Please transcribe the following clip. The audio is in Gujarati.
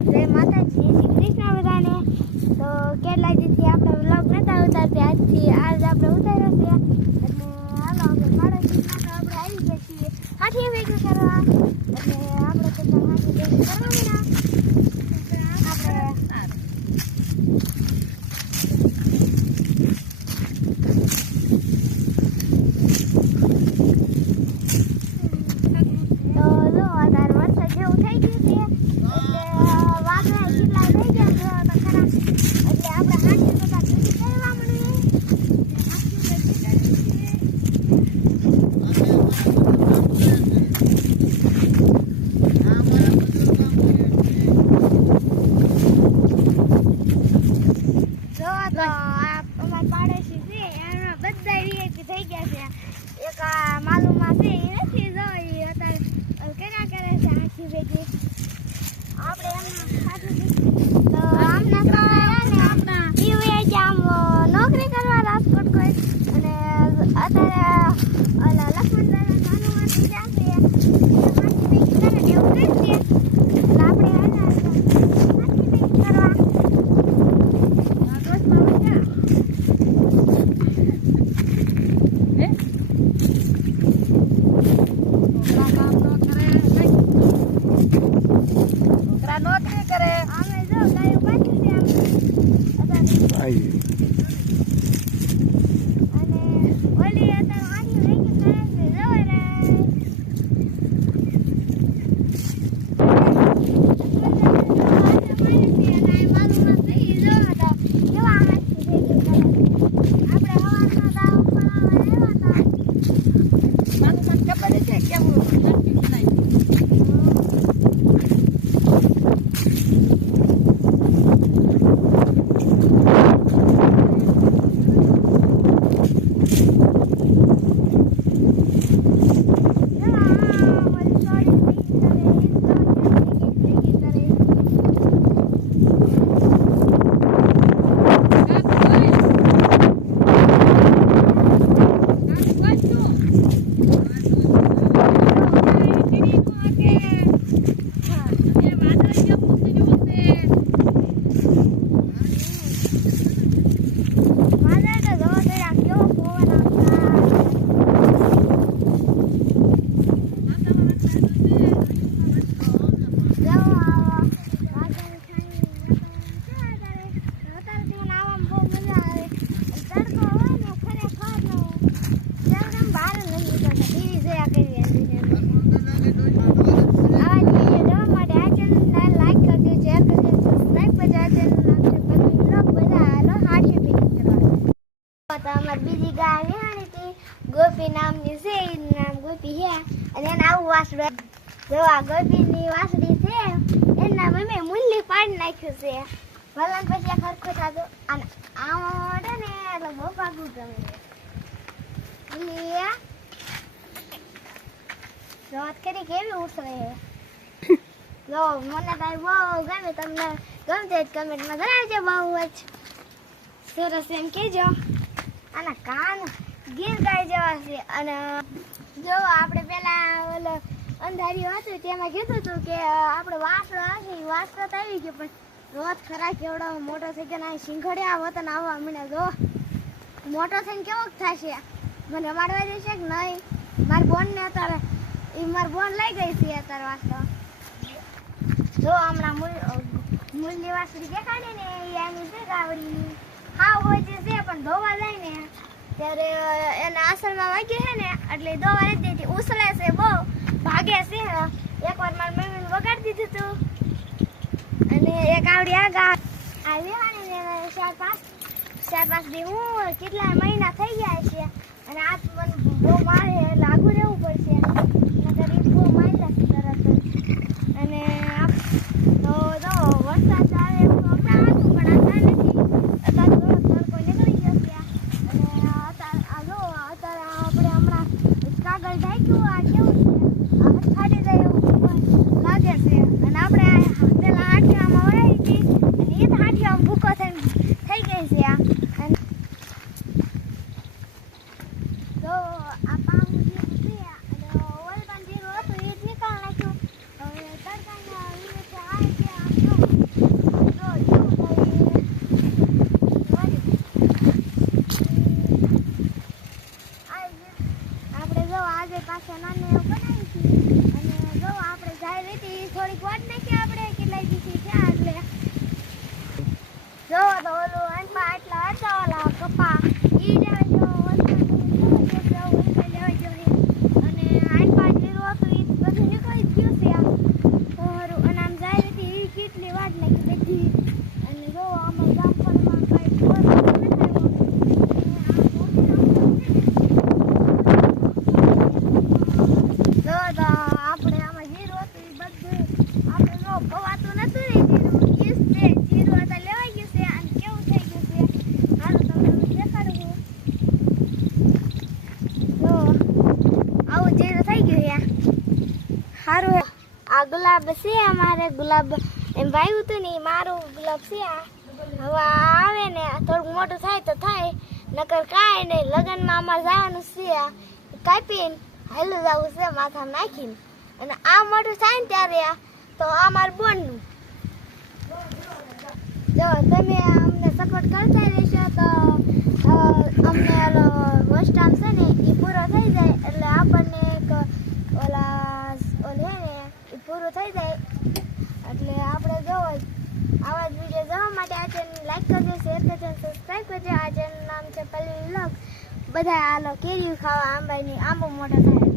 જય માતાજી, શ્રી કૃષ્ણ બધાને. તો કેટલા દિવસથી આપણે વ્લોગ નતા ઉતારતા, આજથી આજ આપણે ઉતાર્યો છે. એટલે હાલો આપણે પાડોશીમાં આપણે આવી ગયા છીએ હાથી ભેગું કરવા. એટલે આપણે કેટલા હાથી ભેગું કરવાનું આપણે એક માલુમાં છે એ નથી જો અત્યારે કેના કરે છે આખી ભેગી આપણે એમના સાચું તો આમના સવારે આપણા ઈવે કે આમ નોકરી કરવા રાજકોટ કોઈ અને અત્યારે ઓલા લક્ષ્મણ દાદા નાનું હતી જાશે આખી ભેગી કરે એવું કરશે એટલે આપણે આખી ભેગી કરવા નોકરી કરે અમે જો ગાયો બાંધી છે આઈ અને ઓલી અત્યારે આખી ભેગી કરે છે જવારે બીજી ગાય વિહાણી હતી ગોપી નામની છે એનું નામ ગોપી છે અને એને આવું વાસડું જો આ ગોપીની વાસડી છે એના મમ્મી મુલ્લી પાડી નાખ્યું છે ભલન પછી આ ખરખો થતો અને આમાં ને એટલે બહુ ભાગવું ગમે જોત કરી કેવી ઉછળે જો મને ભાઈ બહુ ગમે તમને ગમતે જ કમેન્ટમાં જણાવજો બહુ જ સરસ એમ કહેજો અને કાન ગીર ગાય જેવા છે અને જો આપણે પેલા ઓલો અંધારી હતું તેમાં કીધું હતું કે આપણે વાસળો હશે એ વાસળો તો આવી ગયો પણ રોજ ખરા કેવડો મોટો થઈ ગયો ને શીંખડિયા વતન આવવા મને જો મોટો થઈને કેવો થશે મને મારવા જશે કે નહીં મારી બોનને અત્યારે એ મારી બોન લઈ ગઈ છે અત્યારે વાસળો જો હમણાં મૂળની વાસળી દેખાડે ને એની છે ગાવડીની હા હોય છે પણ ધોવા જાય ને ત્યારે એને આસળમાં વાગ્યું છે ને એટલે દોવા નથી દેતી ઉછળે છે બહુ ભાગે છે એકવાર મારી મમ્મીને વગાડી દીધું હતું અને એક આવડી આગા આવી ને ચાર પાંચ દી હું કેટલા મહિના થઈ ગયા છે અને આ મને બહુ મારે લાગુ રહેવું પડશે નકર એ બહુ મારી જશે તરત અને તો જો વરસાદ આવે એવું હમણાં હતું પણ અત્યારે નથી અત્યારે તડકો નીકળી ગયો છે અને અત્યારે આપણે હમણાં કાગળ ઢાંક્યું આ કેવું છે આ ફાટી જાય એવું લાગે છે અને આપણે પેલા હાંઠિયામાં વળાવી હતી અને એ જ હાંઠિયામાં ભૂકો થઈ ગઈ છે આ તો આ પામ જેવું છે અને ઓલ પણ જેવું હતું એ જ નીકળ લઈ લેવા જો અને આઠ પાંચ લીધું હતું એ બધું નીકળી જ ગયું છે આ સારું અને આમ જાય હતી એ કેટલી વાર લાગી બધી અને જો આમાં જામફળમાં કાંઈ ફળ નથી આપણે આમાં જીરું હતું એ બધું આપણે જો ખવાતું નતું ને જીરું ઈસ છે જીરું હતા લેવાઈ ગયું છે અને કેવું થઈ ગયું છે હાલો તમને દેખાડું જો આવું જીરું થઈ ગયું સારું આ ગુલાબ છે અમારે ગુલાબ એમ વાવ્યું હતું ને મારું ગુલાબ છે આ હવે આવે ને થોડુંક મોટું થાય તો થાય નકર કાંઈ નહીં લગ્નમાં અમારે જવાનું છે આ કાપીને હેલું જવું છે માથામાં નાખીને અને આ મોટું થાય ને ત્યારે તો આ મારું બોનનું જો તમે અમને સપોર્ટ કરતા રહેશો તો અમને ઓલો વોસ્ટામ છે ને એ પૂરો થઈ જાય એટલે આપણને એક ઓલે ને એ પૂરું થઈ જાય એટલે આપણે જો આવા જ વિડીયો જોવા માટે આ ચેનલ લાઈક કરજો શેર કરજો સબસ્ક્રાઈબ કરજો આ ચેનલ નામ છે પલ્લવી વ્લોગ બધા હાલો કેરીયું ખાવા આંબાની આંબો મોટો થાય